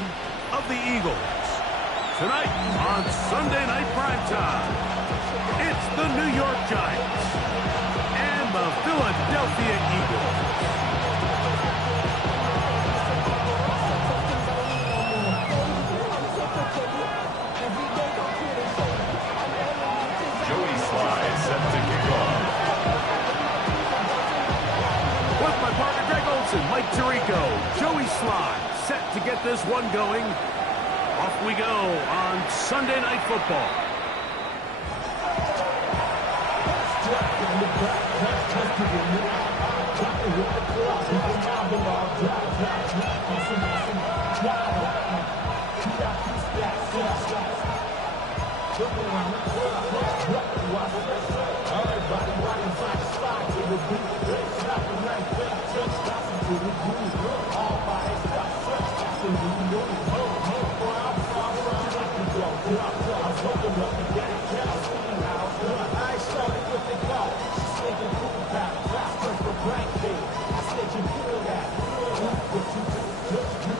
home of the Eagles. Tonight on Sunday Night Primetime, it's the New York Giants and the Philadelphia Eagles. Joey Sly set to kick off. With my partner Greg Olson, Mike Tirico, Joey Sly set to get this one going. Off we go on Sunday Night Football.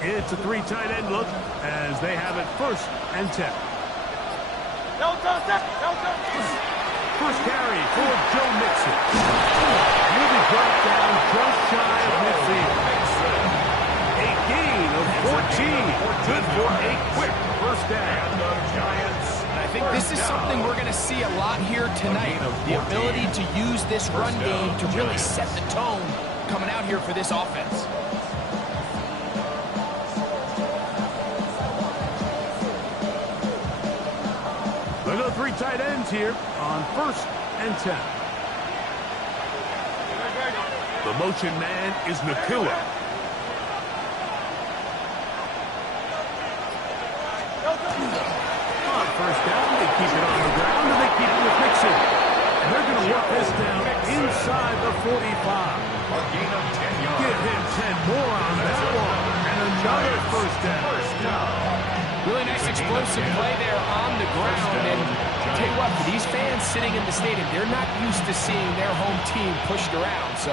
It's a three tight end look as they have it 1st and 10. First carry for Joe Mixon. He'll be brought down just shy of midfield. A gain of 14. Good for a quick first down. I think this is something we're going to see a lot here tonight. The ability to use this run game to really set the tone coming out here for this offense. They go three tight ends here on 1st and 10. The motion man is Nakua. On 1st down, they keep it on the ground, and they keep it with Mixon. And they're going to work this down inside the 45. A gain of 10 yards. Give him 10 more on that one. And another first down. Really nice explosive play there on the ground. And I'll tell you what, for these fans sitting in the stadium, they're not used to seeing their home team pushed around. So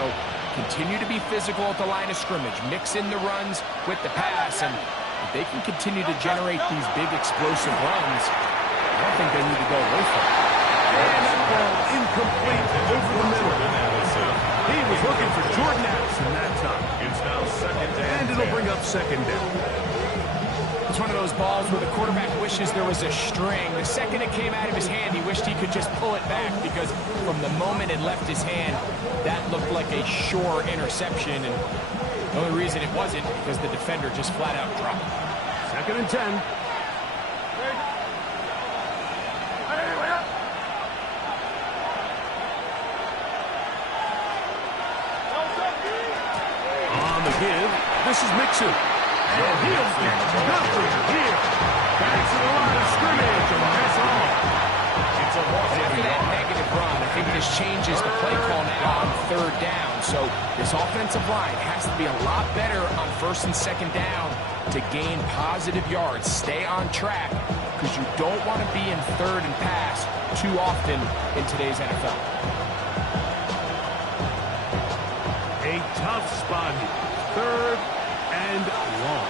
continue to be physical at the line of scrimmage. Mix in the runs with the pass. And if they can continue to generate these big explosive runs, I don't think they need to go away from it. And that ball incomplete over the middle. He was looking for Jordan Addison that time. It's now 2nd and And it'll bring up 2nd down. It's one of those balls where the quarterback wishes there was a string. The second it came out of his hand, he wished he could just pull it back because from the moment it left his hand, that looked like a sure interception. And the only reason it wasn't because the defender just flat out dropped it. 2nd and 10. On the give, this is Mixon. And he'll get nothing here. Back to the line of scrimmage, and that's all. it's a loss. After that negative run, I think this changes the play call now on 3rd down. So this offensive line has to be a lot better on 1st and 2nd down to gain positive yards. Stay on track because you don't want to be in 3rd and pass too often in today's NFL. A tough spot here. 3rd and long.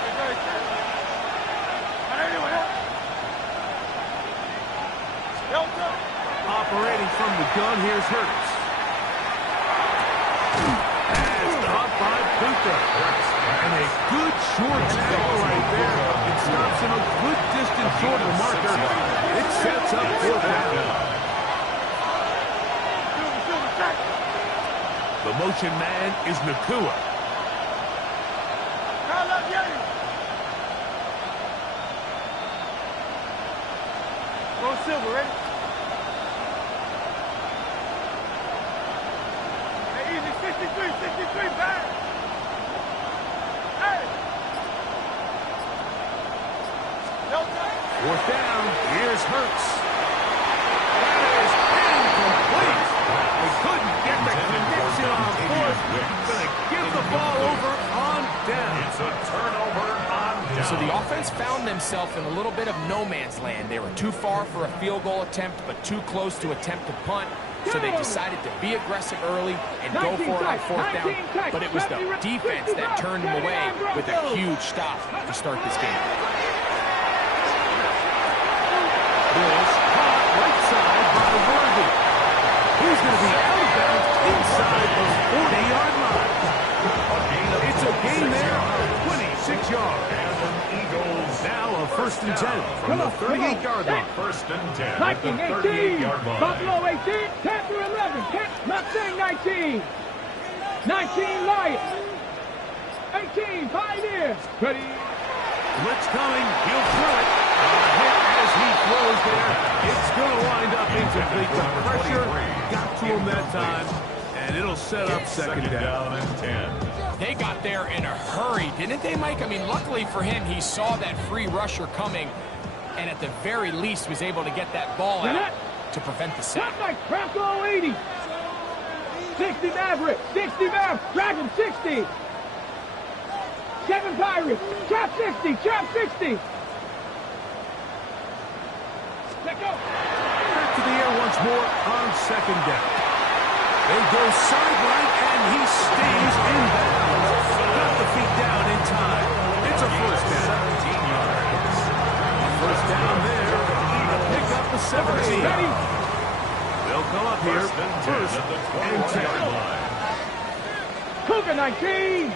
Operating from the gun, here's Hurts. Passed up by Puka. And a good short tackle right there. It stops him a good distance short of the marker. It sets up 4th down. The motion man is Nakua. Silver, ready? Hey, easy, 63, back. Hey! No time. 4th down, here's Hurts. That is incomplete. They couldn't get the connection on 4th. Gonna give the ball over on down. It's a turnover on down. So the offense found themselves in a little bit of no man's land. They were too far for a field goal attempt, but too close to attempt to punt. So they decided to be aggressive early and go for it on fourth down. But it was the defense that turned them away with a huge stop to start this game. Bills caught right side by Worthy. He's going to be out of bounds inside the 40-yard line. It's a gain there of 26 yards. And the Eagles Now a 1st and 10 from the 38-yard line. 1st and 10 at Viking the 18, 38-yard line. Buffalo 18, Panther 11, Mustang 19, 19 Lions, 18 Pioneers. Ready? Blitz coming. He'll throw it. A hit as he throws there. It's going to wind up incomplete. The pressure got to him that time, and it'll set up second down. and 10. They got there in a hurry, didn't they, Mike? I mean, luckily for him, he saw that free rusher coming, and at the very least was able to get that ball out to prevent the sack. Top back, Bronco 80, 60 Maverick, 60 Maverick, Dragon 60, 7 Pirates, Chop 60, Chop 60. Let go. Back to the air once more on second down. They go sideline, and he stays in bounds. Got the feet down in time. It's a first down. 17 yards. A first down there. To pick up the 17. Ready? They'll come up here. First and 10 First at the and 21-yard 10. line. Cougar 19.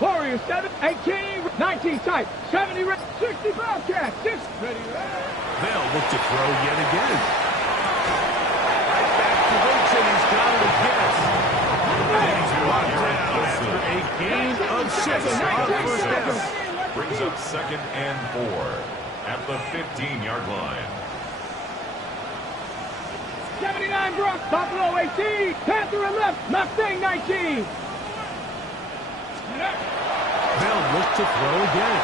Warriors 7, 18, 19 tight, 70, 60 Bobcats, 6. Ready, They'll look to throw yet again. Right back to Wentz, and he's got it again. And he's brought down after a gain of 6 on first down. Brings up 2nd and 4 at the 15-yard line. 79 Brock, Buffalo 18, Panther 11, Mustang 19. They'll look to throw again.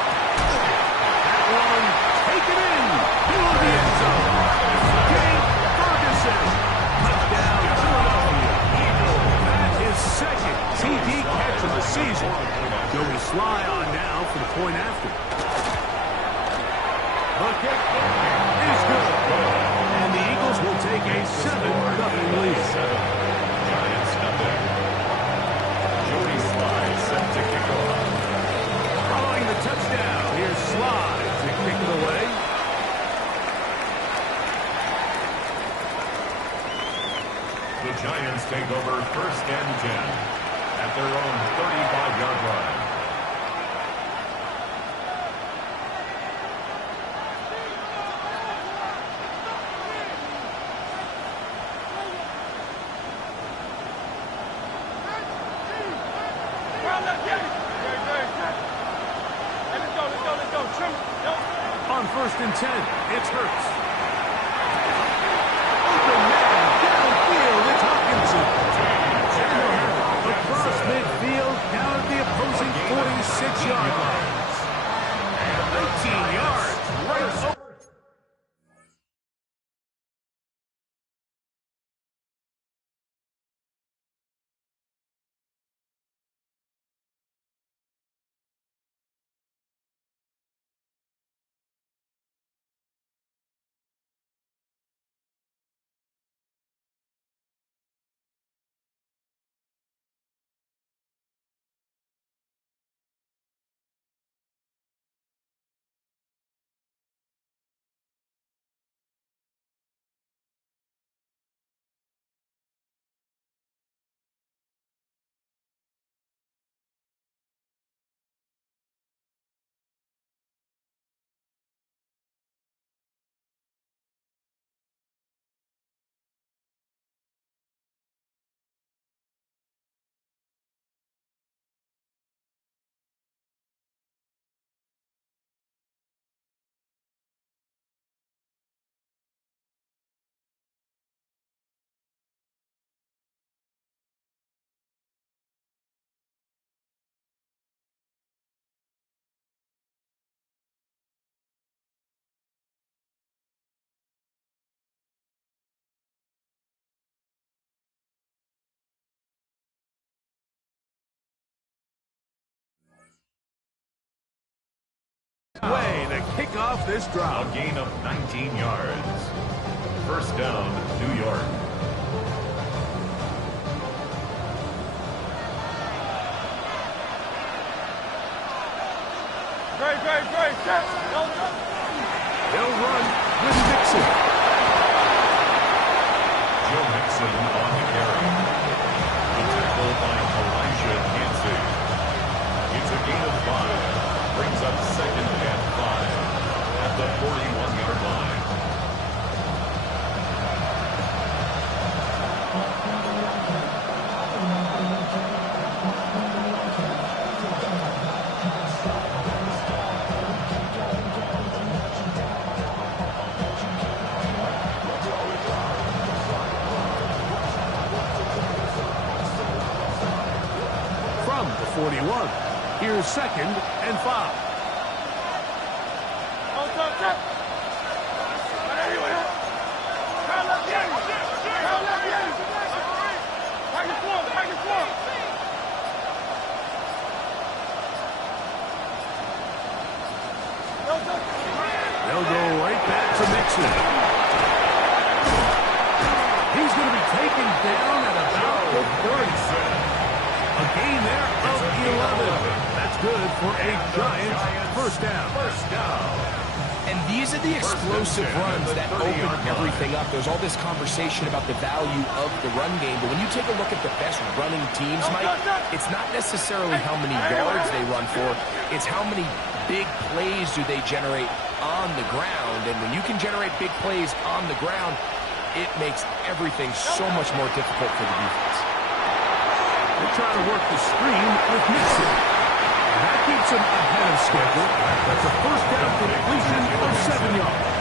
That one taken in. Middle of the end zone. Dave Ferguson. Touchdown, Philadelphia. That is second TD catch of the season. Joey Sly on now for the point after. The kick is good. And the Eagles will take a 7-0 lead. Giants nothing. Joey Sly set to kick off. Following the touchdown, here's Sly to kick it away. The Giants take over 1st and 10 at their own 35-yard line. On 1st and 10, it's Hurts. Open man, downfield, it's Hopkinson. Across midfield, down at the opposing 46-yard line. 19 yards, right over. kick off this drive. A gain of 19 yards. First down, New York. They'll run with Pcen. Joe Mixon on the carry. The tackle by Elijah Yancey. It's a gain of 5. Brings up second and 5 at the 41-yard line. From the 41, here's second and 5. They'll go right back to Mixon. He's going to be taken down at about the 30. A gain there of 11. That's good for a Giants first down. And these are the explosive runs that open everything up. There's all this conversation about the value of the run game, but when you take a look at the best running teams, Mike, it's not necessarily how many yards they run for, it's how many big plays do they generate on the ground. And when you can generate big plays on the ground, it makes everything so much more difficult for the defense. They're trying to work the screen with Pcen. That keeps him ahead of schedule. That's a first down completion of 7 yards.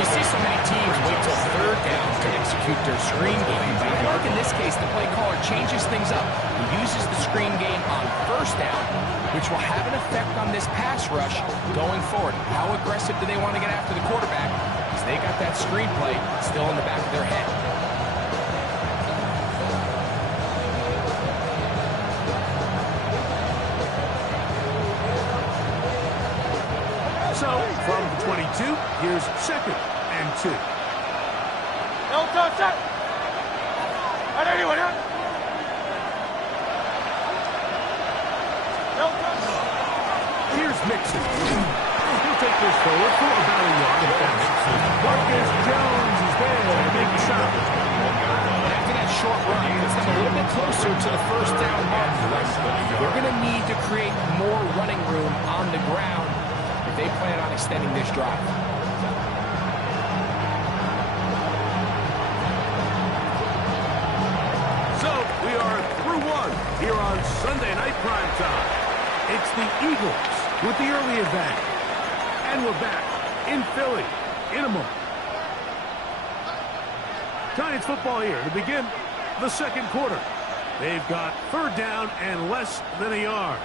You see so many teams wait till third down to execute their screen game. But I think in this case, the play caller changes things up. He uses the screen game on first down, which will have an effect on this pass rush going forward. How aggressive do they want to get after the quarterback? Because they got that screen play still in the back of their head. So, from the 22, here's second and 2. Here's Mixon. He'll take this forward for about a yard and a half. Marcus Jones is there to make the stop. After that short run, puts them a little bit closer to the first down mark. They're going to need to create more running room on the ground if they plan on extending this drive. So, we are through one here on Sunday Night Primetime. It's the Eagles with the early advance. And we're back in Philly in a moment. Giants football here to begin the second quarter. They've got third down and less than a yard.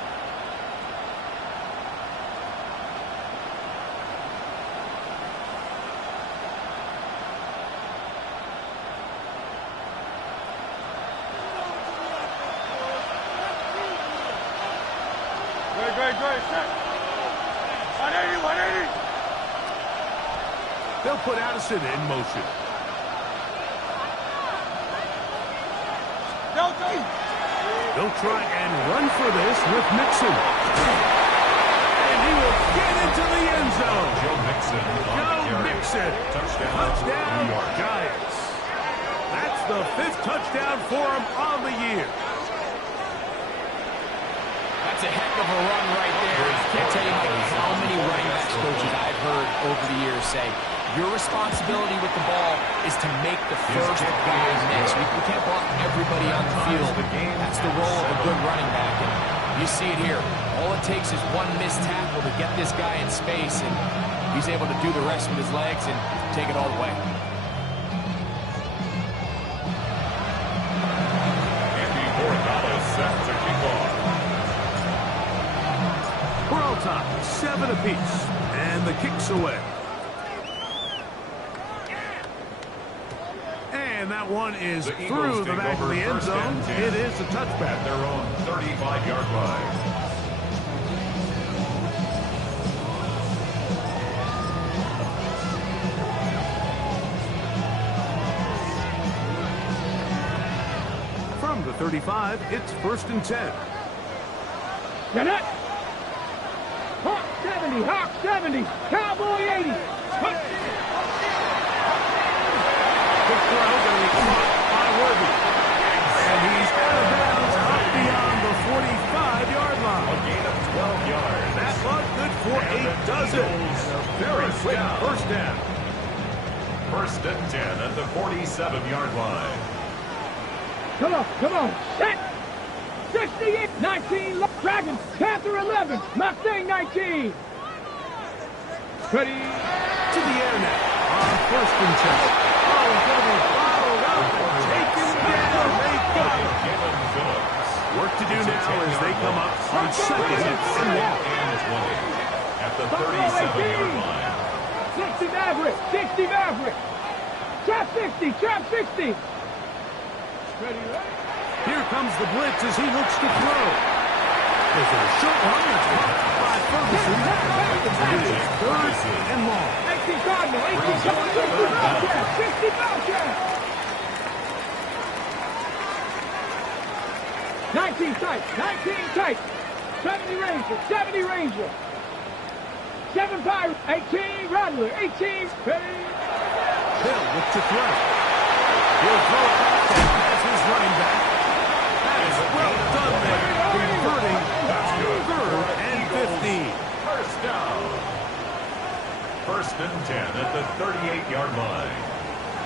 They'll put Addison in motion. They'll try and run for this with Mixon. And he will get into the end zone. Joe Mixon. Joe Mixon. Touchdown, New York. Giants. That's the 5th touchdown for him on the year. That's a heck of a run right there. I can't tell you how many running backs coaches I've heard over the years say, your responsibility with the ball is to make the first guy miss. We can't block everybody on the field. That's the role of a good running back. And you see it here. All it takes is one missed tackle to get this guy in space, and he's able to do the rest with his legs and take it all the way. Andy Borgales set to kick off. We're all tied, 7 apiece, and the kick's away. And that one is through the back of the end zone. It is a touchback. At their own 35-yard line. From the 35, it's 1st and 10. Get it. Hawk 70, Hawk 70, Cowboy 80. Quick throw, going to be caught by Worthy. And he's out of bounds up beyond the 45-yard line. A gain of 12 yards. That was good for 8 dozen. And a very quick first down. 1st and 10 at the 47-yard line. Come on, set. 68, 19, Dragon, Panther 11, Mustang 19. Ready. To the air now on 1st and 10. Oh, he's going to be followed up and taken down. They got him. Work to do now as they come up on 2nd and 1. At the 37-yard line. 60 Maverick, 60 Maverick. Trap 60, trap 60. Ready. Here comes the blitz as he looks to throw. There's a short one that's blocked by Ferguson. It is 3rd and long. 18 Cardinal, 18 Cardinal, 60 Bobcat. 19 tight, 19 tight. 70 Ranger, 70 Ranger. 7 Pirate, 18 Rattler, 18. Ready. Hill looks to throw. He'll throw it back to pass his running back. That is well done there, converting on 3rd and 15. First down. 1st and 10 at the 38-yard line.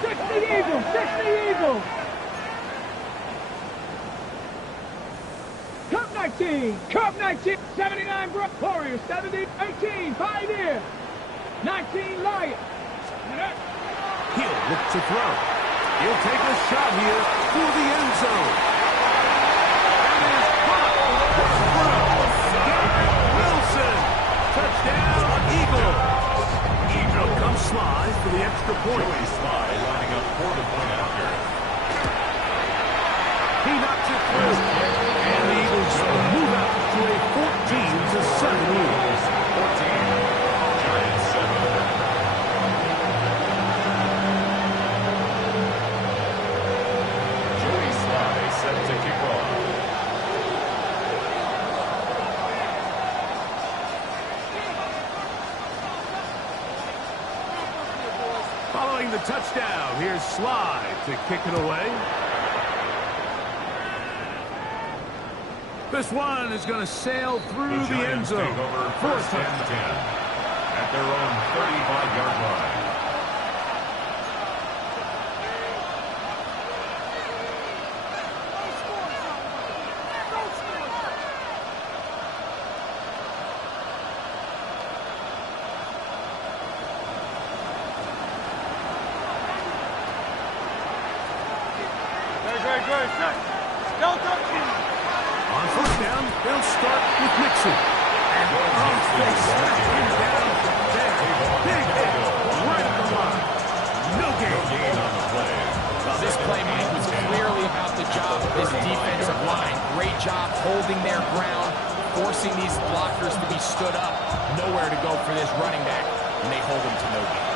60 Eagles, 60 Eagles. Cup 19, 79 Warriors, 70, 18 Pioneer, 19 Lion. He'll look to throw. He'll take a shot here through the end zone. It is caught. Garrett Wilson. Touchdown, Eagles. Out comes Sly for the extra point. Sly lining up for the point after. He knocks it through. And the Eagles move out to a 14-7 lead. 14. Giants 7. Set to kick off. Following the touchdown, here's Sly to kick it away. This one is going to sail through the end zone. Take over 1st and 10 at their own 35-yard line. On 1st down, they'll start with Mixon. And they snap him down there. Big hit right at the line. No gain on the play. This play, Mike, was clearly about the job of this defensive line. Great job holding their ground, forcing these blockers to be stood up. Nowhere to go for this running back, and they hold him to no gain.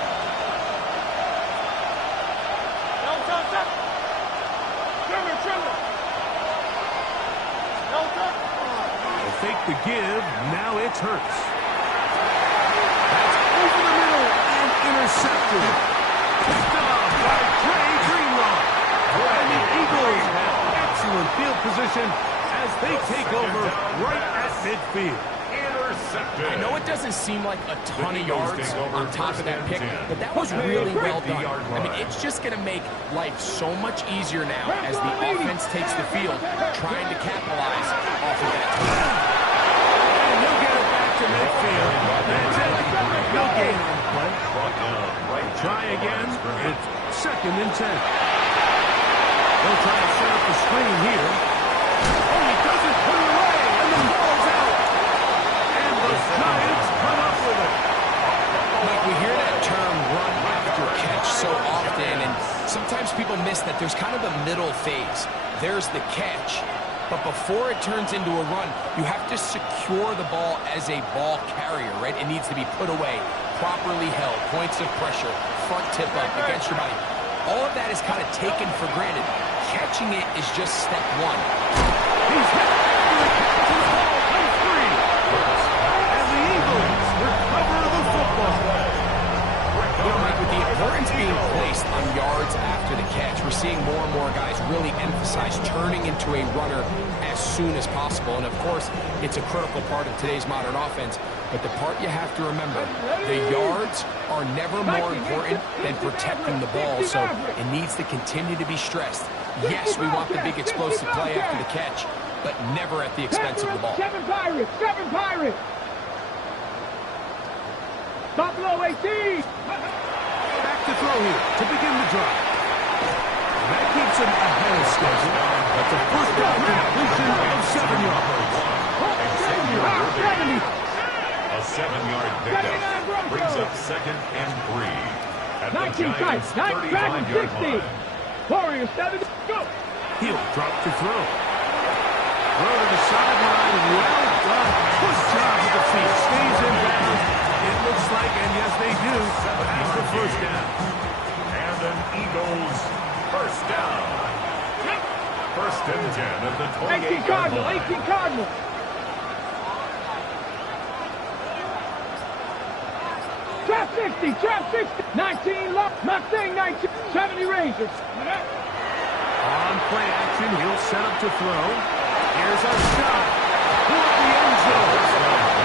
Fake the give, now it's Hurts. That's over the middle and intercepted. Picked off by Trey Greenlaw. And the Eagles have excellent field position as they take over right at midfield. Intercepted. I know it doesn't seem like a ton of yards on top of that pick, but that was really well done. I mean, it's just going to make life so much easier now as the offense takes the field, trying to capitalize off of that. And he'll get it back to midfield. That's it. No gain on the play. Try again. It's 2nd and 10. They'll try to set up the screen here. Oh, he doesn't put it away, and the ball's out. And the Giants come up with it. Like, we hear that term run after catch so often, and sometimes people miss that there's kind of a middle phase. There's the catch, but before it turns into a run, you have to secure the ball as a ball carrier, right? It needs to be put away, properly held, points of pressure, front tip up against your body. All of that is kind of taken for granted. catching it is just step one. He's hit after the catch and the ball comes free. And the Eagles recover the football. You know, Mike, with the importance being placed on yards after the catch, we're seeing more and more guys really emphasize turning into a runner as soon as possible. And, of course, it's a critical part of today's modern offense. But the part you have to remember, the yards are never more important than protecting the ball. So it needs to continue to be stressed. Yes, we want the big explosive play after the catch, but never at the expense of the ball. 7 Pirates, 7 Pirates. Buffalo 18. Back to throw here to begin the drive. That keeps him ahead of schedule. That's a first down completion of 7 yards. A 7-yard pickup brings up 2nd and 3 at the 19 Giants' tight, 35-yard 60. line. Warriors 7, go. He'll drop to throw. Throw to the sideline. Well done. Good job with the feet. Stays in bounds. It looks like, and yes, they do, that's the first down. And an Eagles first down. 1st and 10 at the 18 28-yard Cardinal, line. 18 Cardinal. Trap 60, trap 60. 19 low, Mustang 19, 70 Rangers. On play action, he'll set up to throw. Here's a shot toward the end zone.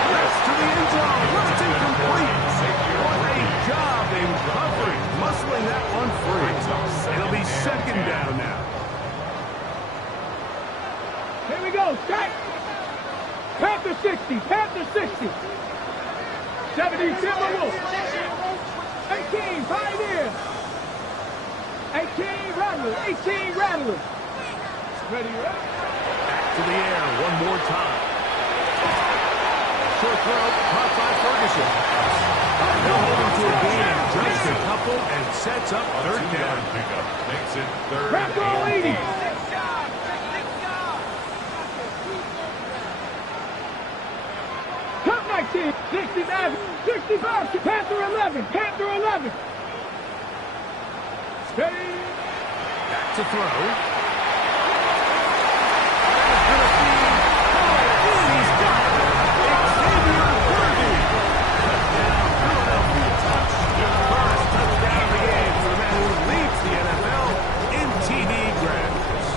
Rest to the end zone. But it's incomplete. What a job in covering, muscling that one free. It'll be 2nd down now. Here we go, strike. Panther 60, Panther 60. 70 Timberwolves. 18 Pioneer. 18 Rattler, 18 Rattler. Ready, right? Back to the air one more time. Short throw, caught by Ferguson. They'll hold him to a gain of just a couple and sets up 3rd down. Pickup makes it 3rd Crap roll and 80. 8. Cup 19, 65, 65, Panther 11, Panther 11. Steady. Back to throw. That is going to be caught. He's got it. Xavier Worthy. Touchdown, Philadelphia. First touchdown of the game for the man who leads the NFL in TD grabs.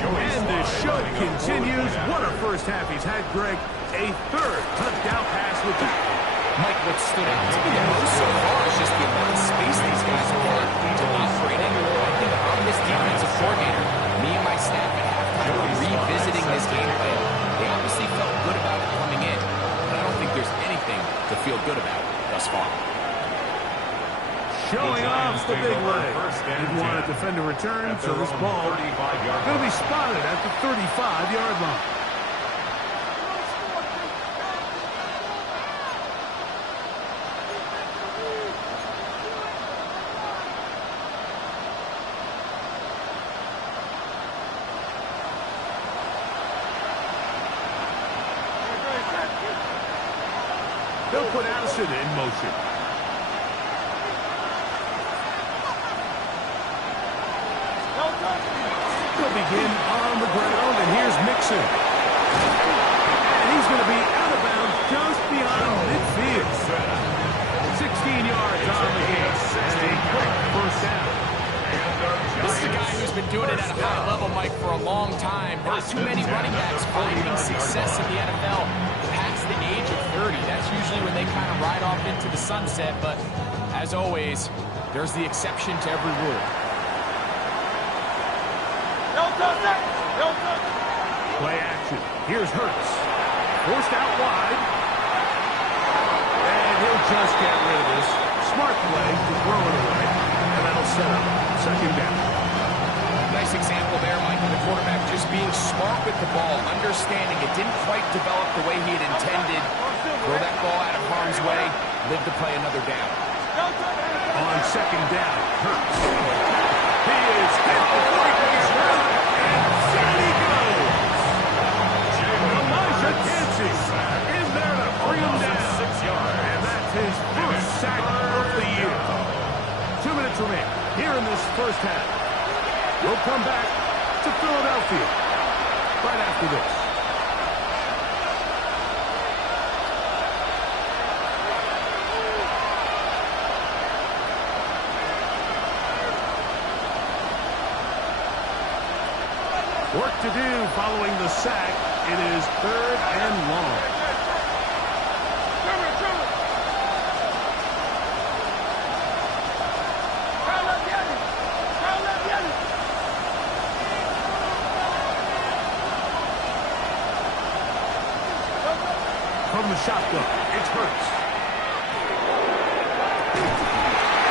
And the show continues. What a first half he's had, Greg. A 3rd touchdown pass with that. Mike, what stood out to me the most so far is just the amount of space these guys have had to operate in. I think I'm this defensive coordinator. Me and my staff at halftime were revisiting this game plan. They obviously felt good about it coming in, but I don't think there's anything to feel good about thus far. Showing off the big leg. Didn't want to defend a return, so this ball going to be spotted at the 35-yard line. They'll put Addison in motion. They'll begin on the ground, and here's Mixon. And he's going to be out of bounds just beyond midfield. 16 yards on the game, and a quick first down. This is a guy who's been doing it at a high level, Mike, for a long time. Not too many running backs finding success in the NFL past the age of 30. That's usually when they kind of ride off into the sunset, but as always, there's the exception to every rule. Play action. Here's Hurts. Forced out wide. And he'll just get rid of this. Smart play to throw it away. And that'll set up 2nd down. Nice example there, Mike, of the quarterback just being smart with the ball, understanding it didn't quite develop the way he had intended. Throw that ball out of harm's way, live to play another down. On 2nd down, Hurts. He is hit before he makes room. And down he goes. Elijah Cansey in there to bring him down. 6 yards. And that's his first sack of the year. 2 minutes remaining here in this first half. to Philadelphia right after this. Work to do following the sack. It is 3rd and long. From the shotgun, it's Hurts. And into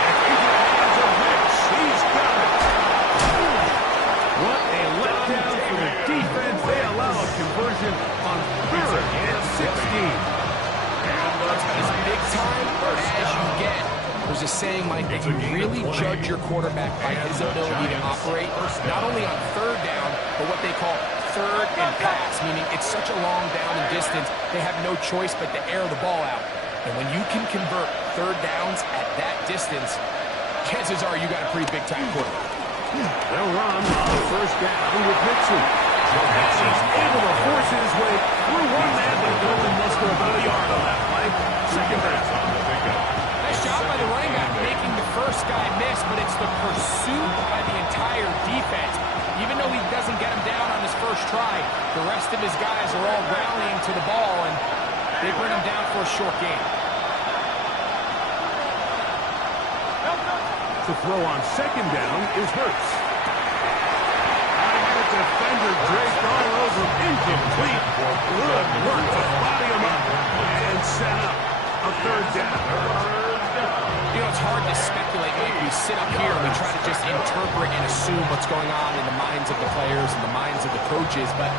the hands of Hicks. He's got it. What a letdown for the defense. They allow a conversion on 3rd and 16. As big time as you get. There's a saying, Mike, that you really judge your quarterback by his ability to operate, not only on 3rd down, but what they call 3rd and pass, meaning it's such a long down and distance, they have no choice but to air the ball out. And when you can convert 3rd downs at that distance, chances are you got a pretty big-time quarterback. They'll run on 1st down with Mixon. He's able to force his way through one man, but it only muster about a yard on that play. 2nd down. Nice job by the running back making the first guy miss, but it's the pursuit by the entire defense. Even though he doesn't get him down on his first try, the rest of his guys are all rallying to the ball, and they bring him down for a short gain. To throw on 2nd down is Hurts. The defender draped all over, incomplete. Good work to body him up and set up a 3rd down. You know, it's hard to speculate. Like, we sit up here and we try to just interpret and assume what's going on in the minds of the players and the minds of the coaches, but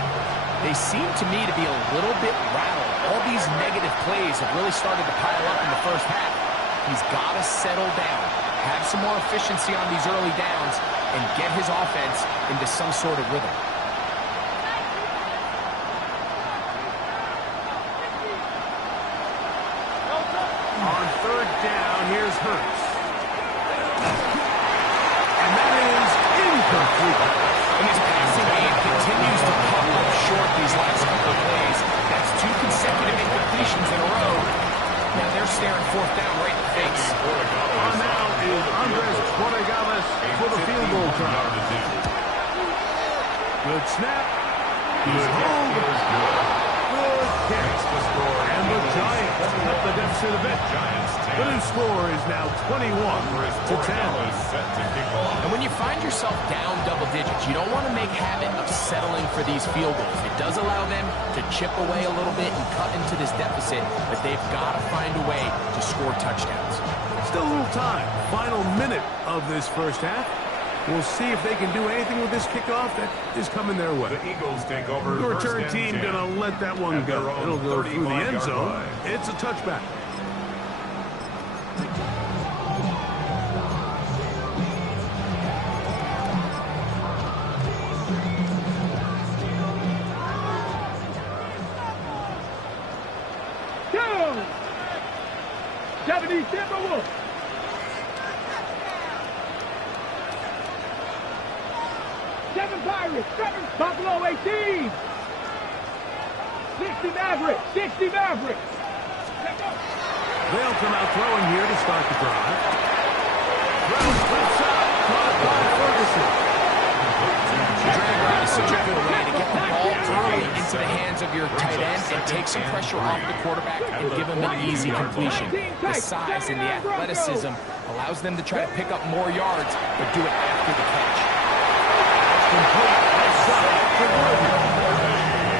they seem to me to be a little bit rattled. All these negative plays have really started to pile up in the first half. He's got to settle down, have some more efficiency on these early downs, and get his offense into some sort of rhythm. On 3rd down, here's Hurts. And that is incomplete. And his passing game continues to pop up short these last couple of plays. That's 2 consecutive incompletions in a row. Now they're staring 4th down right in the face. On now is Andres Borregales for the field goal try. Good snap. Good hold. Good catch. And the Giants cut the deficit a bit. The new score is now 21-10. And when you find yourself down double digits, you don't want to make habit of settling for these field goals. It does allow them to chip away a little bit and cut into this deficit, but they've got to find a way to score touchdowns. Still a little time. Final minute of this first half. We'll see if they can do anything with this kickoff that is coming their way. The Eagles take over. The return team going to let that one go. It'll go through the end zone. It's a touchback. Go! 70 Timberwolves. Pirates, 7 Buffalo 18. 60 Mavericks, 60 Mavericks. They'll come out throwing here to start the drive. Throws flips out, caught by Ferguson. Drag route is such a good way to get the ball early into the hands of your tight end and take some pressure off the quarterback and give him an easy completion. The size and the athleticism allows them to try to pick up more yards, but do it after the catch.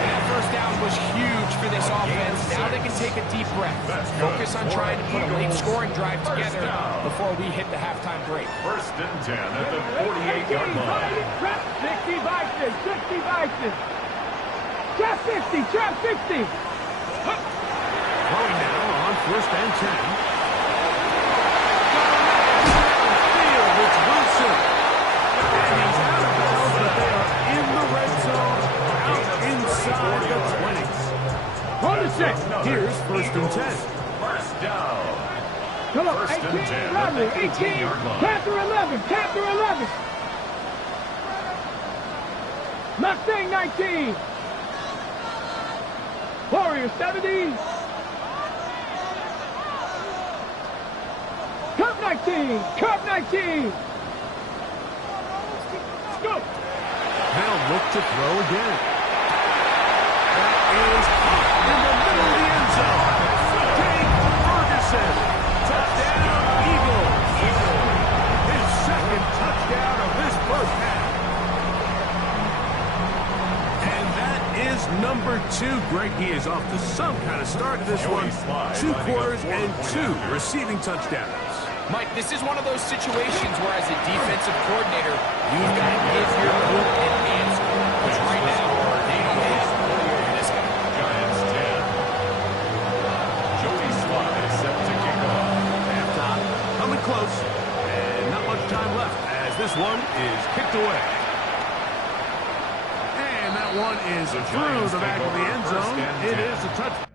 That first down was huge for this offense. Now they can take a deep breath. Focus on trying to put a late scoring drive together before we hit the halftime break. 1st and 10 at the 48-yard line. 60 Vikings, 60 Vikings. Trap 50, trap 50. Throwing now on 1st and 10. It's Wilson. And he's out of bounds, but they are in the red zone, out inside the 20s. Hold it set. Here's 1st and 10. 1st down. Come on, 1st and 18, 10 Rodney, at the 18, 18-yard line. Panther 11, Panther 11. Mustang 19. Warrior 70. Cub 19. Cub 19. Go. They'll look to throw again. That is hot in the middle of the end zone. Jake Ferguson. Touchdown, Eagles. His second touchdown of this first half. And that is number 2. Greg, he is off to some kind of start to this one. 2 quarters and 2 receiving touchdowns. Mike, this is one of those situations where as a defensive coordinator, you've got to give your group an answer. Which right now, they don't have this guy. Giants 10. Joey Sly set to kick off. Halftime coming close, and not much time left as this one is kicked away. And that one is through the back of the end zone. It is a touchdown.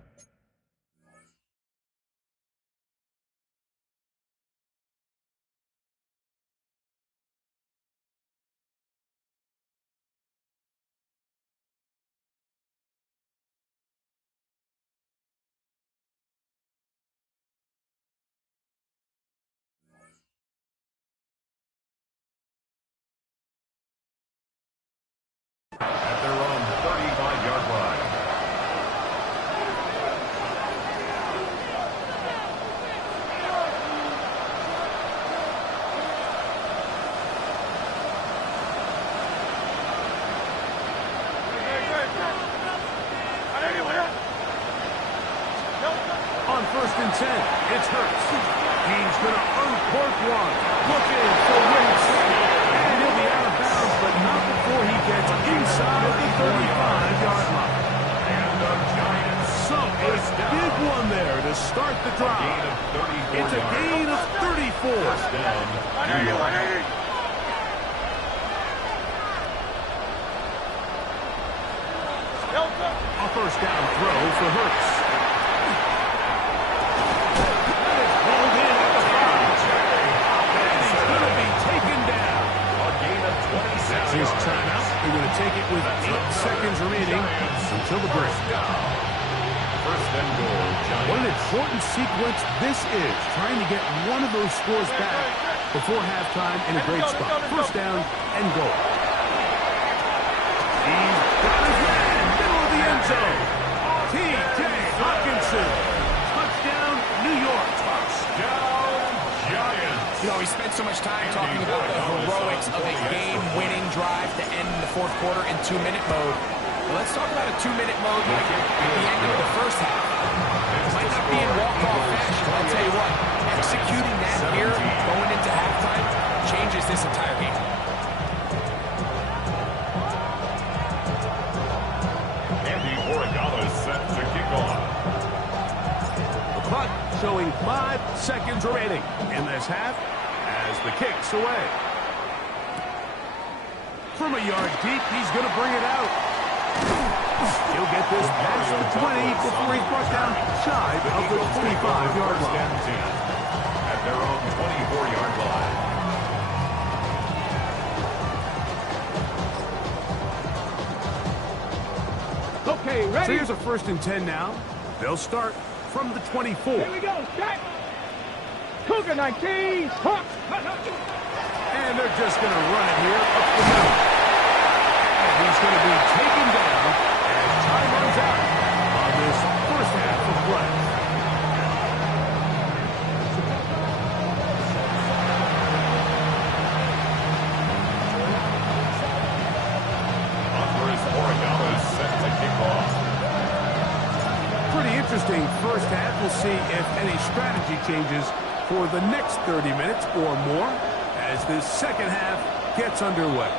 At their own 35-yard line. On 1st and 10, it's Hurts. He's going to uncork one. Looking for Wentz. And he'll be out of bounds, but not before he gets inside the 35-yard line. And the Giants. So, a big one there to start the drive. It's a gain of 34. First down, New York. A first down throw for Hurts. That is pulled in at the 5. And he's going to be taken down. A gain of 26 His yards. timeout. They're going to take it with 8 seconds remaining until the break. First and goal, Giants. What an important sequence this is, trying to get one of those scores back before halftime in a great spot. First down and goal. He's got his man, middle of the end zone. T.J. Hawkinson. Touchdown, New York. Touchdown, Giants. You know, we spent so much time talking about the heroics of a game-winning drive to end the fourth quarter in 2-minute mode. Well, let's talk about a 2-minute mode like at the end of the first half. It might not be in walk-off fashion, but I'll tell you what, executing that here, going into halftime, changes this entire game. Andy Origala set to kick off. The clock showing 5 seconds remaining in this half as the kick's away. From a yard deep, he's going to bring it out. He'll get this past the 20 before he's brought down shy of the 25-yard First line. and 10. At their own 24-yard line. Okay, So ready? here's a 1st and 10 now. They'll start from the 24. Here we go. Set. Cougar 19. Hawk. And they're just going to run it here up the middle. And he's going to be taken down as time runs out on this first half of play. Andres Origala set to kick off. Pretty interesting first half. We'll see if any strategy changes for the next 30 minutes or more as this second half gets underway.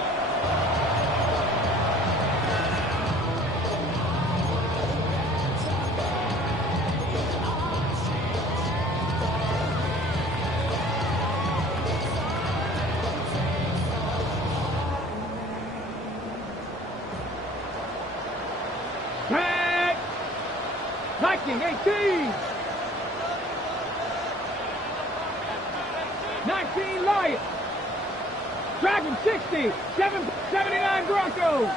Back. Viking 18. 19 Lions. Dragon 60. 79 Broncos.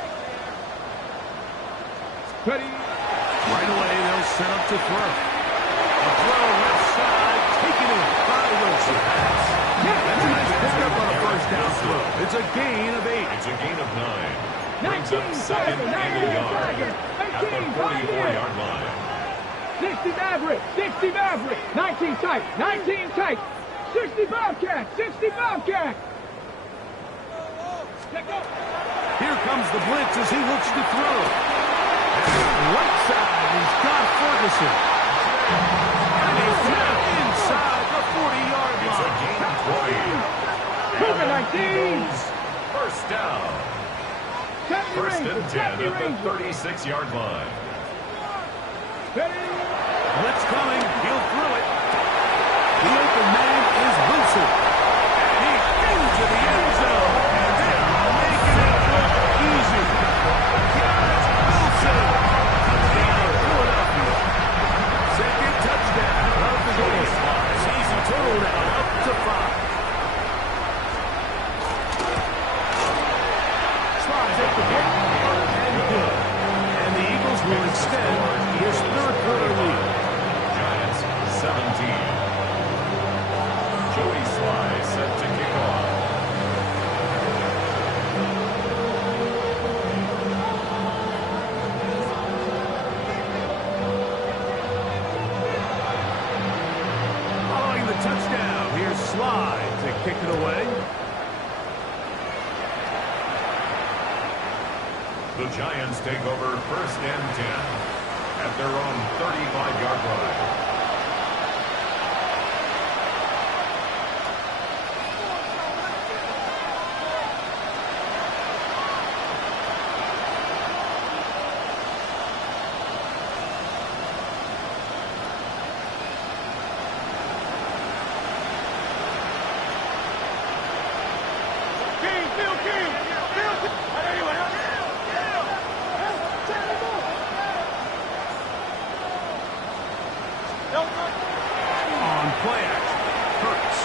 Ready? Right away, they'll set up to throw. A throw left side, taken in by Wilson. That's a nice pickup on a first down throw. It's a gain of 8. It's a gain of 9. Brings 19 up second and a yard at the 44-yard line. 60 Maverick, 60 Maverick, 19 tight, 19 tight, 60 Bobcat, 60 Bobcat. Here comes the blitz as he looks to throw. Right side, he's got Ferguson. And he's now inside the 40-yard line. It's a gain of 20. Move it, 19. First down. First and 10 at the 36-yard line. Blitz coming. He'll throw it. The open man is Wilson. And he into the end zone. And they're making it look easy. Here's Wilson. Touchdown, Philadelphia. Second touchdown of the game. Season total now up to 5. Take the hit and good. And the Eagles will extend his third-quarter lead. Giants 17. Joey Sly set to kick off. Following the touchdown, here's Sly to kick it away. The Giants take over first and 10 at their own 35-yard line. On play action, Hurts.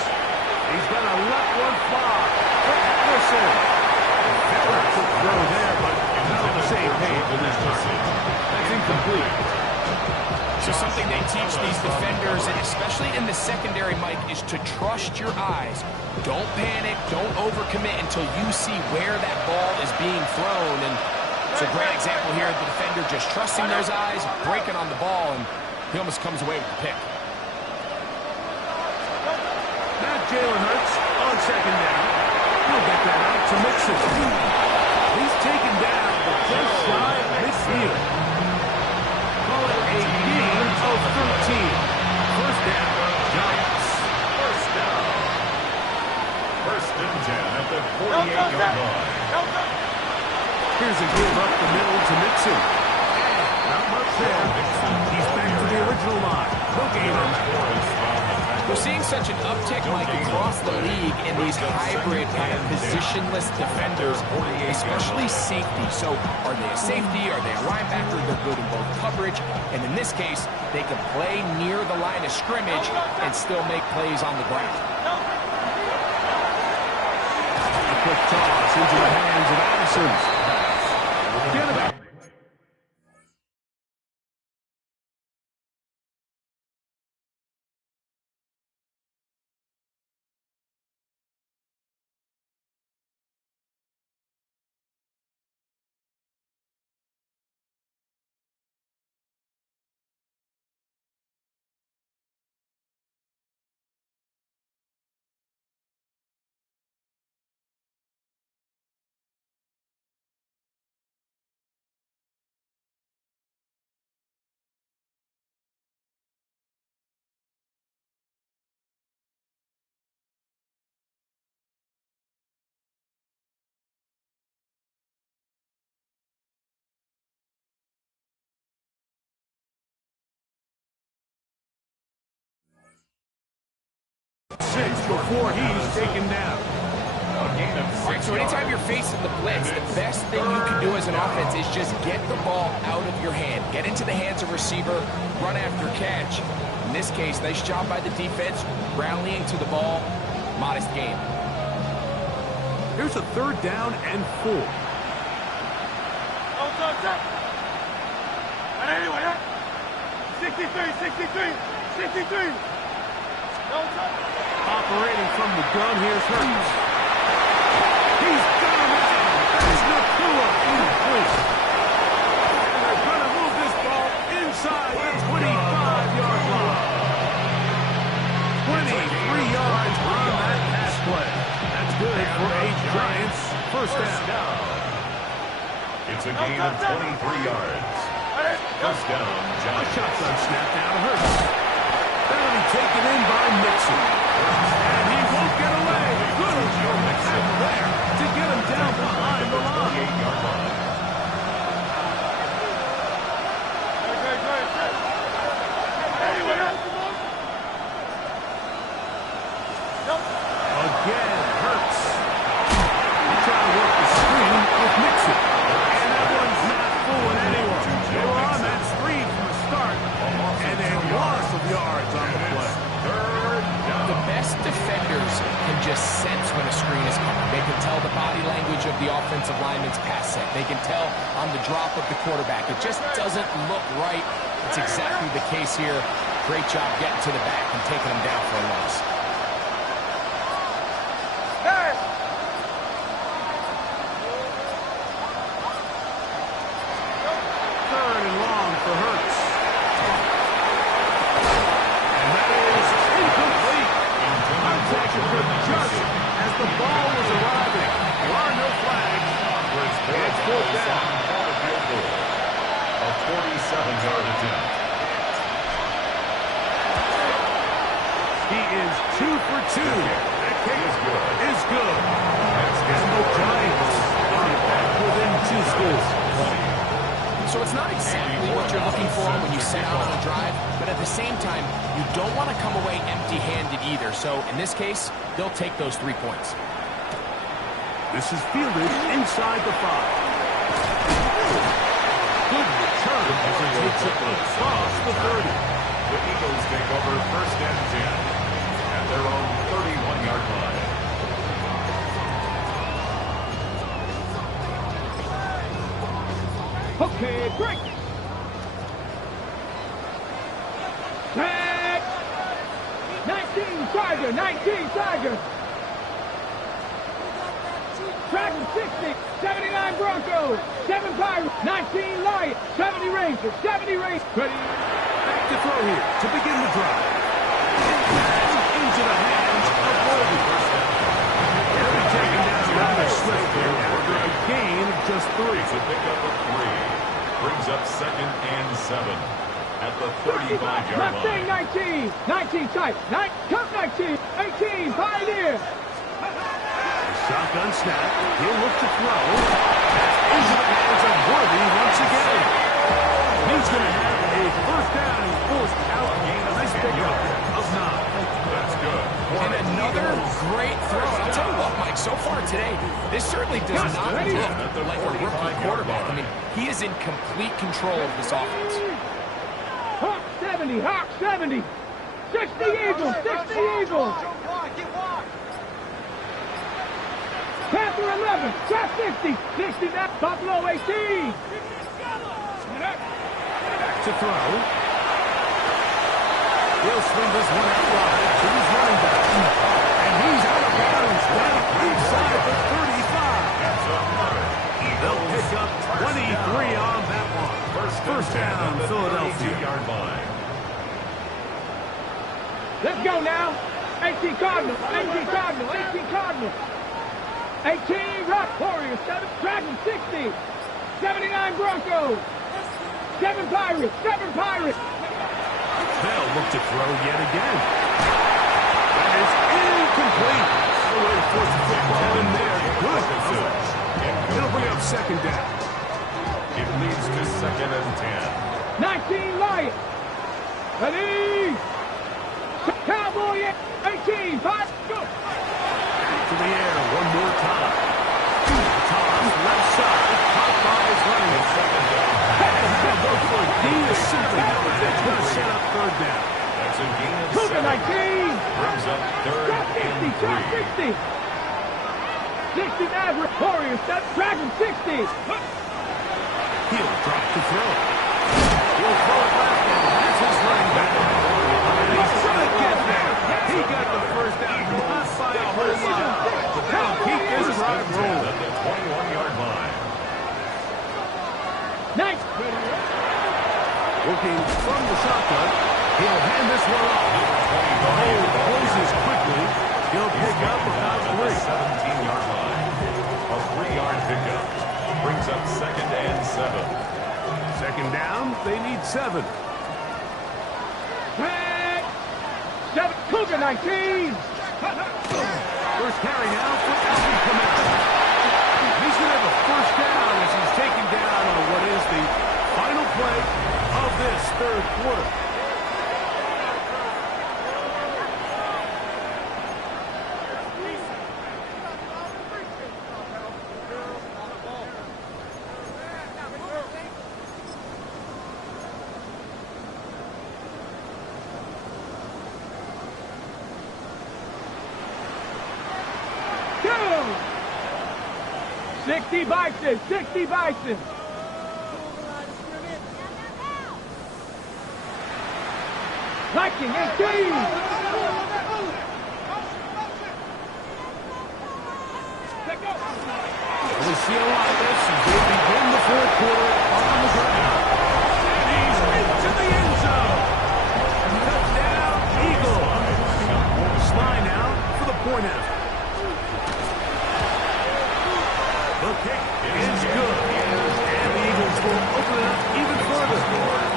He's going to let one fly for Anderson. That's a throw there, but not on the same page in this time. That's incomplete. So something they teach these defenders, and especially in the secondary, Mike, is to trust your eyes. Don't panic, don't overcommit until you see where that ball is being thrown. And it's a great example here of the defender just trusting those eyes, breaking on the ball, and he almost comes away with the pick. Now Jalen Hurts on second down. He'll get that out to Mixon. He's taken down, but just shy of midfield. Call it a gain of 13. First down, Giants. First down. First and 10 at the 48-yard line. Here's a give up the middle to Mixon. Not much there. He's back to the original line. No gain on that. We're seeing such an uptick, Mike, across the league in these hybrid kind of positionless defenders, especially safety. So are they a safety? Are they a linebacker? They're good in both coverage. And in this case, they can play near the line of scrimmage and still make plays on the ground. A quick toss into the hands of Addison. Get it back. Before he's taken down. All right, so anytime you're facing the blitz, the best thing you can do as an offense is just get the ball out of your hand. Get into the hands of receiver, run after catch. In this case, nice job by the defense, rallying to the ball. Modest game. Here's a third down and 4. Operating from the gun, here's Hurts. He's got him out. That's Nakua incomplete. And they're going to move this ball inside the 25-yard line. 23 yards on that pass play. That's good for a Giants first down. It's a gain of 23 yards. First down, A Giants. shotgun snap now to Hurts. That'll be taken in by Mixon. And he won't get away. Good tackle there to get him down behind the line. 48-yard line. Again, Hurts. He tried to work the screen with Mixon. And that one's not fooling anyone. They were on that screen from the start. And a loss of yards on the play. The best defenders can just sense when a screen is coming. They can tell the body language of the offensive lineman's pass set. They can tell on the drop of the quarterback. It just doesn't look right. It's exactly the case here. Great job getting to the back and taking them down for a loss. Third and long for Hurts. And that is incomplete. Contact occurred just as the ball was arriving. There are no flags. It's fourth down. A 47-yard attempt. He is 2 for 2. That kick is good. And the Giants are back within 2 scores. So it's not exactly what you're looking for when you set out on a drive, but at the same time, you don't want to come away empty-handed either. So in this case, they'll take those 3 points. This is fielded inside the 5. Good return as he takes it across the 30. The Eagles take over first and 10 at their own 31-yard line. Okay, break. Tag. 19 Tiger, 19 Tiger. Dragon 60, 79 Broncos, 7 Pirates, 19 Lions, 70 Rangers, 70 Rangers. Ready? Back to throw here to begin the drive. Into the hands of Worthy. He'll be taken down rather swiftly after a gain of just 3. It's a pickup of 3. Brings up second and 7 at the 35-yard Mustang line. 19, 19 type, Cup 19, 18 Pioneer. Shotgun snap. He'll look to throw. Into the hands of Worthy once again. He's going to have a first down. He's forced out. Nice pickup of 9. That's good. And another great throw. And I'll tell you what, Mike, so far today, this certainly does not look like a rookie quarterback. I mean, he is in complete control of this offense. Hawk 70, Hawk 70. 60 Eagles, 60 Eagles. Panther 11, Trap 60, 60 that Buffalo 18. Back to throw. He'll swing this one out wide to his running back. And he's out of bounds down inside the 35. They'll pick up 23 on that one. First down, Philadelphia. Yard line. Let's go now. 18 Cardinal, 18 Cardinal, 18 Cardinal. 18 Rock Warriors, 7 Dragon 60. 79 Broncos. 7 Pirates, 7 Pirates. They'll look to throw yet again. That is incomplete. The way to force the football in there. Good coverage. It'll bring up second down. It leads to second and 10. 19 Lions. Ready. Cowboy 18. 5. Go. Back to the air one more time. Toss left side. Caught by his running back. Second down. Go for a D is simply not. That's going to set up third down. That's a gain of Cougar 7. 19. Brings up third Trap 60, and Trap 3. 60. 60 Maverick Warriors, 7 Dragon 60. He'll drop to throw. Working from the shotgun. He'll hand this one off. The hole closes quickly. He'll pick up about 3. 17-yard line. A 3-yard pickup. Brings up 2nd and 7. Second down, they need 7. Back. 7. Cougar 19. First carry now for Alvin Kamara. He's going to have a first down as he's taken down on what is the final play of this third quarter. Two. 60 Bison. 60 Bison. Liking 18. We see a lot of this as they begin the fourth quarter on the ground. And he's into the end zone. Touchdown, Eagles. Sly now for the point after. The kick is good. And the Eagles will open it up even further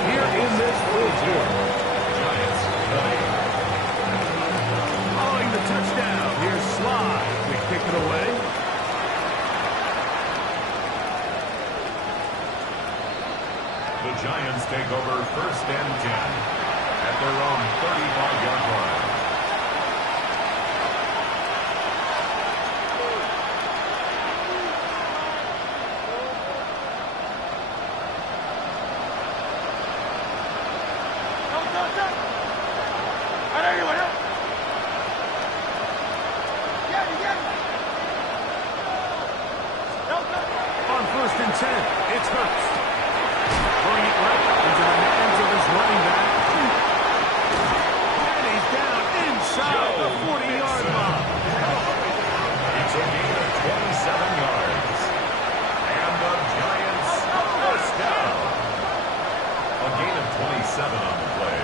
here in this fourth quarter. Giants play. Following the touchdown, here's Sly. We kick it away. The Giants take over 1st and 10 at their own 35-yard line. On 1st and 10, it's Hurts. Throwing it right into the hands of his running back. And he's down inside the 40-yard line. It's a gain of 27 yards. And the Giants first down. A gain of 27 on the play.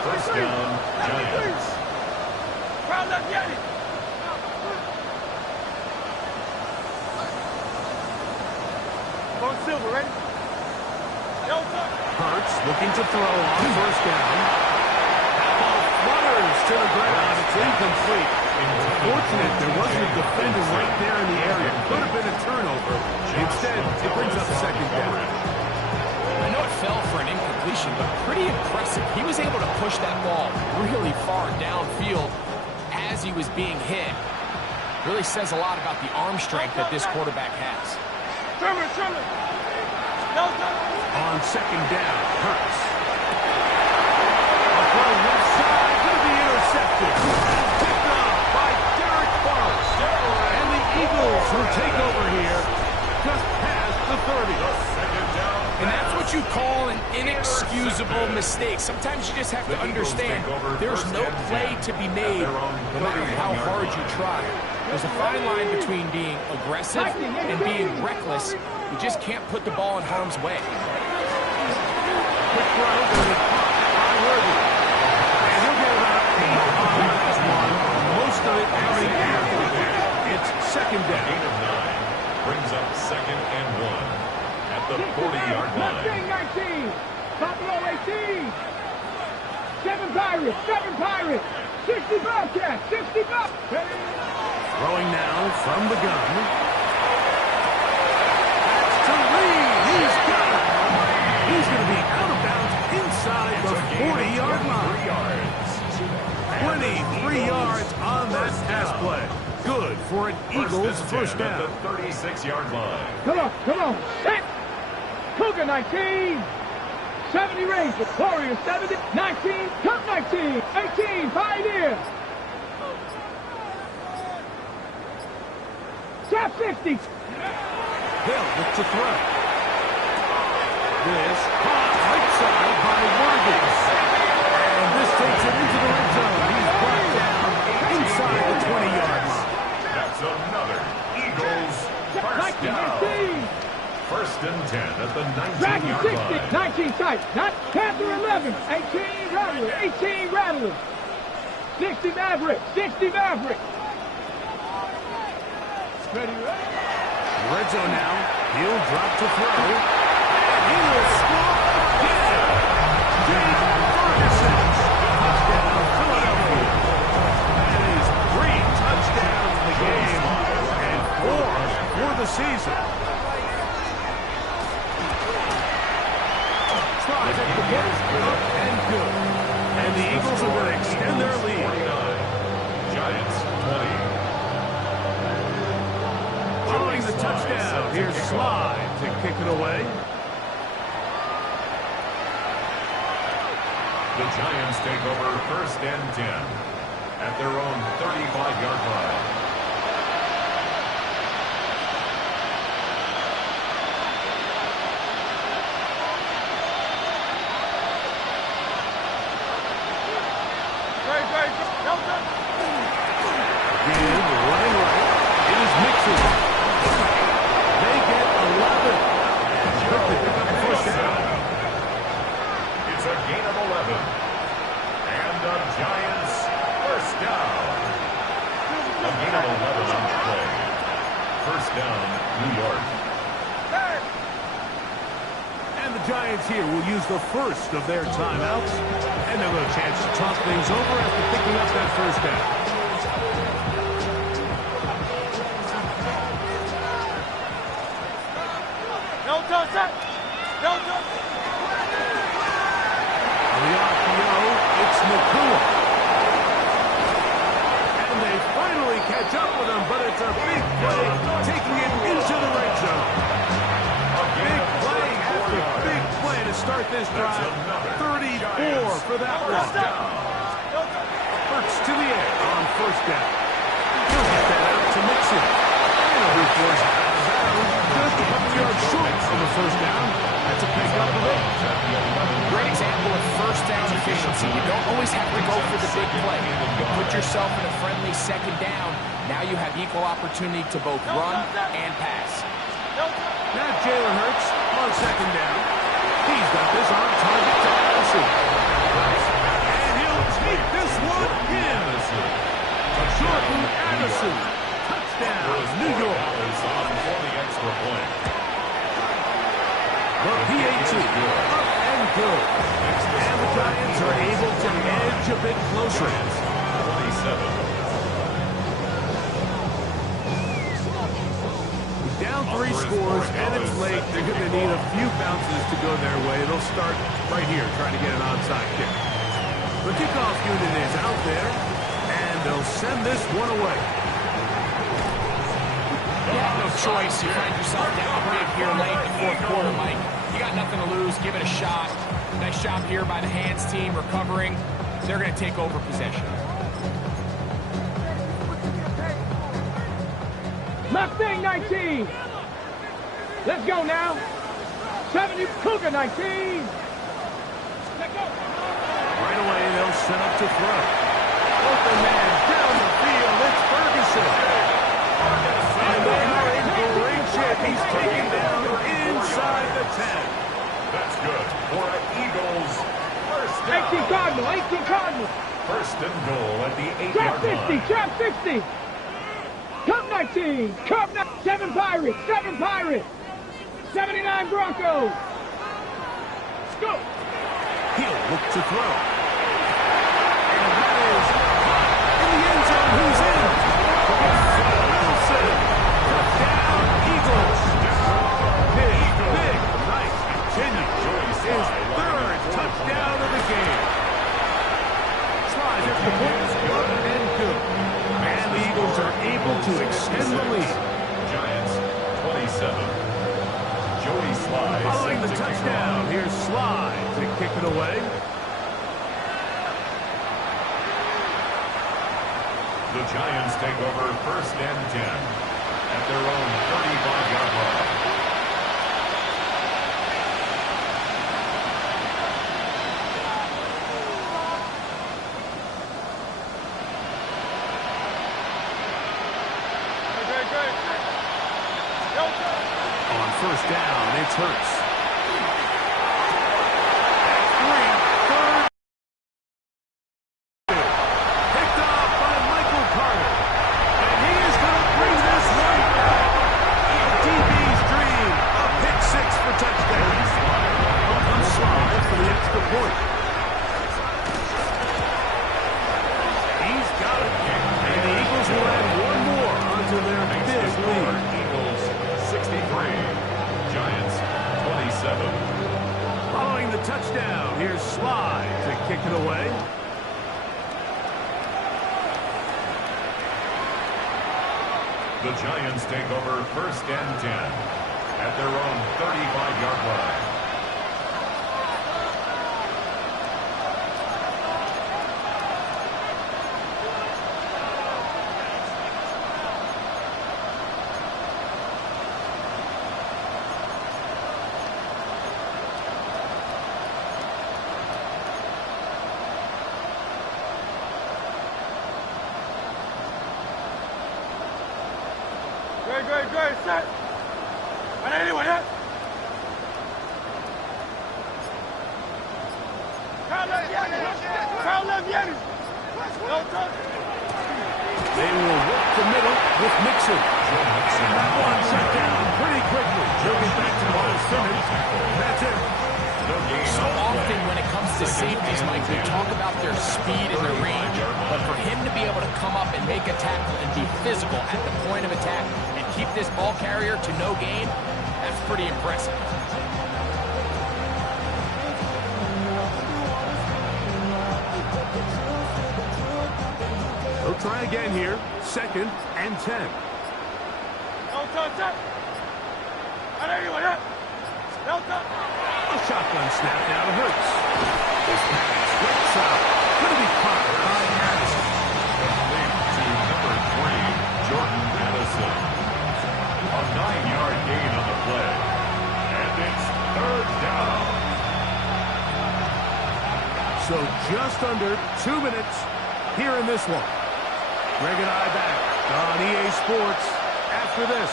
First down, Giants. Silver, ready? Hurts looking to throw on 1st down. That ball flutters to the ground. It's incomplete. Fortunate there wasn't a defender right there in the area. Could have been a turnover. Instead, it brings up 2nd down. I know it fell for an incompletion, but pretty impressive. He was able to push that ball really far downfield as he was being hit. Really says a lot about the arm strength that this quarterback has. On 2nd down, Hurts. A throw left side, going to be intercepted. Picked off by Derek Forrest. And the Eagles will take over here just past the 30. And that's what you call an inexcusable mistake. Sometimes you just have to understand there's no play to be made no matter how hard you try. There's a fine line between being aggressive and being reckless. You just can't put the ball in harm's way. Quick throw, going to be caught by Worthy. And he'll get about 8 on that one. Most of it coming after that. It's 2nd down. Gain of 9 brings up 2nd and 1 at the 40-yard line. 19. Buffalo 18. 7 Pirates. 7 Pirates. 60 Bobcats. 60 Bobcats. Throwing now from the gun. That's to Reed. He's got it. He's going to be out of bounds inside the 40-yard line. 23 yards on that pass play. Good for an Eagles first down. At the 36-yard line. Come on. Set. Cougar 19. 70 Rangers. Warriors 70. 19. Cup 19. 18. Pioneer. Top 60. Hill with to throw. This caught right side by Worthy. And this takes it into the red zone. He's brought down inside the 20-yard line. That's another Eagles first down. 19. First First and 10 at the Dragon 19-yard 60, line. 19 tight, not Panther 11, 18 Rattler, 18 Rattler, 60 Maverick, 60 Maverick. Ready, ready. Red zone now. He'll drop to throw. And he will score again. James Ferguson. Touchdown, Philadelphia. That is 3 touchdowns in the game and 4 for the season. Tries at the hit, up and good. And the Eagles are going to extend their lead. 49. Giants 20. Following the touchdown, here's Slide to kick it away. The Giants take over first and 10 at their own 35-yard line. Again, running right. It is Mixon. They get 11. Quickly pick up the first down. It's a gain of 11. And the Giants first down. A gain of 11 on the play. First down, New York. And the Giants here will use the first of their timeouts. And they'll have a chance to talk things over after picking up that first down. On the RPO, it's Nakua. And they finally catch up with him, but it's a big play, taking it into the red zone. Big play after big play to start this drive. 34 for that one. Hurts to the air on first down. He'll get that out to Mixon. And he'll be forced out of bounds, just a couple yards short of the first down. That's a pick up of 8. Great example of first down efficiency. You don't always have to go for the big play. You put yourself in a friendly second down. Now you have equal opportunity to both run and pass. Now Jalen Hurts on second down. He's got this on target to Addison. And he'll take this one in. Jordan Addison. Touchdown, New York. For the extra point. The PAT up and good. And the Giants are able to edge a bit closer. 27. Down 3 scores, and it's late. They're going to need a few bounces to go their way. They'll start right here, trying to get an onside kick. The kickoff unit is out there, and they'll send this one away. You have no choice. You find yourself down big here late in the fourth quarter, Mike. You got nothing to lose. Give it a shot. Nice job here by the hands team recovering. They're going to take over possession. Mustang 19. Let's go now. 70 Cougar 19. Let's go. Right away, they'll set up to throw. Open man down the field. It's Ferguson. And they are in great shape. He's taken down inside the 10. That's good for an Eagles first down. 18 Cardinal, 18 Cardinal. First and goal at the 8-yard Trap 50, line. trap 60. Cup 19, Cup 7 Pirates, 7 Pirates. 79 Broncos. Let's go. He'll look to throw. And that is in the end zone. Who's in? Wilson. Touchdown, Eagles. Big, nice. Continues his 3rd touchdown of the game. Slides at the point, up and good. And the Eagles are able to extend the lead. Giants 27. Joey Slides. Following the touchdown, here's Slide to kick it away. The Giants take over first and 10 at their own 35-yard line. On first down. It's Hurts. Picked off by Michael Carter. And he is going to bring this one back. DB's dream. A pick six for touchdown. Up on slide for the extra point. He's got it. And the Eagles will add one more onto their big lead. Eagles 63, Giants 27. Following the touchdown, here's Sly to kick it away. The Giants take over first and 10 at their own 35-yard line. Great, set. And anyway, that. Carl Leviani. They will work the middle with Mixon. That one shut down pretty quickly. He'll get back to the line of scrimmage. That's it. So often when it comes to safeties, Mike, we talk about their speed and their range, but for him to be able to come up and make a tackle and be physical at the point of attack and keep this ball carrier to no gain, that's pretty impressive. They'll try again here. 2nd and 10. A shotgun snap now to Hurts. This pass slips out. Going to be caught by Addison. Complete to number 3, Jordan Addison. A 9-yard gain on the play. And it's third down. So just under 2 minutes here in this one. Greg and I back on EA Sports after this.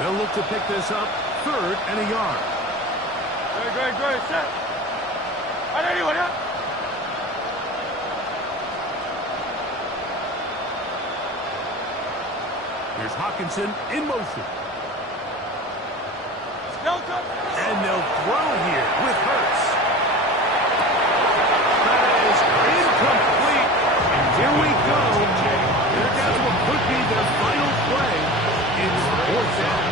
They'll look to pick this up 3rd and a yard. Great, set. And anyway, that. Here's Hawkinson in motion. And they'll throw here with Hurts. That is incomplete. And here we go. Here comes what could be their final play. It's 4th down.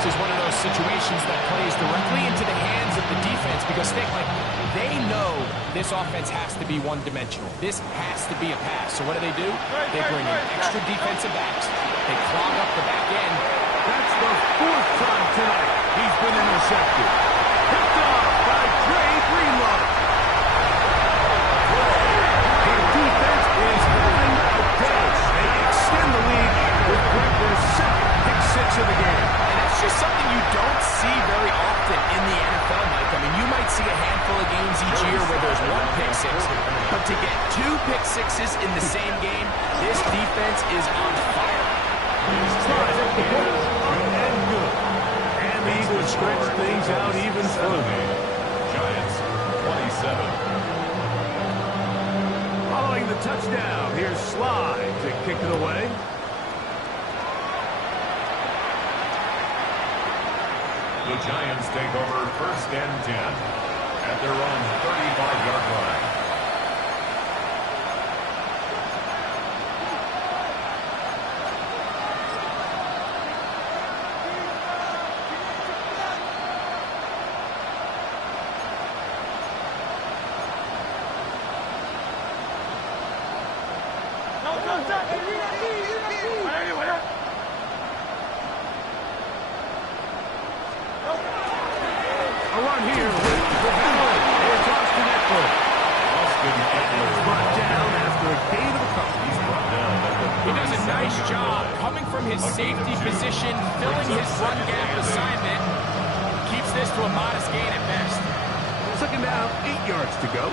This is one of those situations that plays directly into the hands of the defense because they know this offense has to be one-dimensional. This has to be a pass. So what do? They bring in extra defensive backs. They clog up the back end. That's the 4th time tonight he's been intercepted. Picked off by Dre Greenlaw. The defense is having a day. They extend the lead with their 2nd pick six of the game. And that's just something you don't see very often in the NFL, Mike. I mean, you might see a handful of games each year where there's 1 pick six, but to get 2 pick sixes in the same game, this defense is on fire. And good. And the Eagles stretch things out even further. Giants 27. Following the touchdown, here's Sly to kick it away. The Giants take over first and 10 at their own 35-yard line. A run here with the penalty. It's Austin Eckler. Brought down after a gain of a couple. He's brought down. He does a nice job coming from his safety position, filling his run gap assignment. Keeps this to a modest gain at best. 2nd down, 8 yards to go.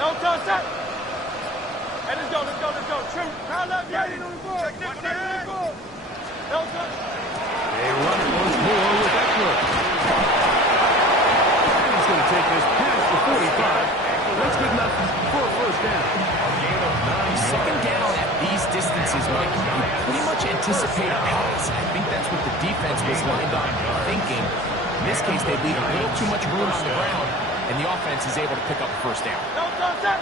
No touch that. Hey, let's go. Shoot. Now left, right on the board. No touch. They run it once more with Eckler. And he's going to take this past the 45. That's good enough for a first down. Second down at these distances, Mike, you pretty much anticipate a pass. I think that's what the defense was lined up thinking. In this case, they leave a little too much room on the ground, and the offense is able to pick up the first down. No touch that.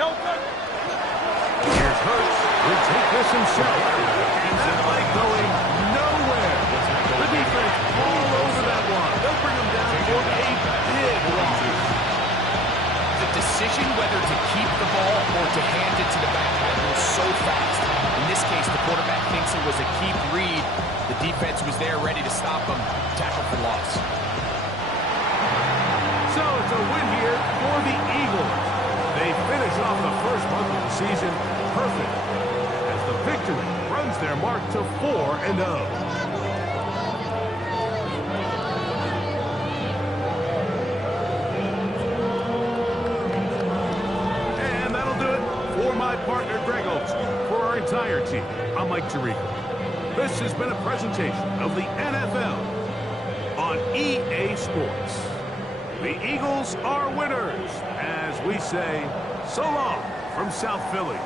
No touch. Here's Hurts. Will take this himself. And that play going nowhere. The defense all over that one. They'll bring him down for a big loss. The decision whether to keep the ball or to hand it to the back was so fast. In this case, the quarterback thinks it was a keep read. The defense was there ready to stop him. Tackle for loss. So it's a win here for the Eagles. They finish off the first month of the season perfect as the victory runs their mark to 4-0. Partner Greg Olson. For our entire team, I'm Mike Tirico. This has been a presentation of the NFL on EA Sports. The Eagles are winners, as we say, so long from South Philly.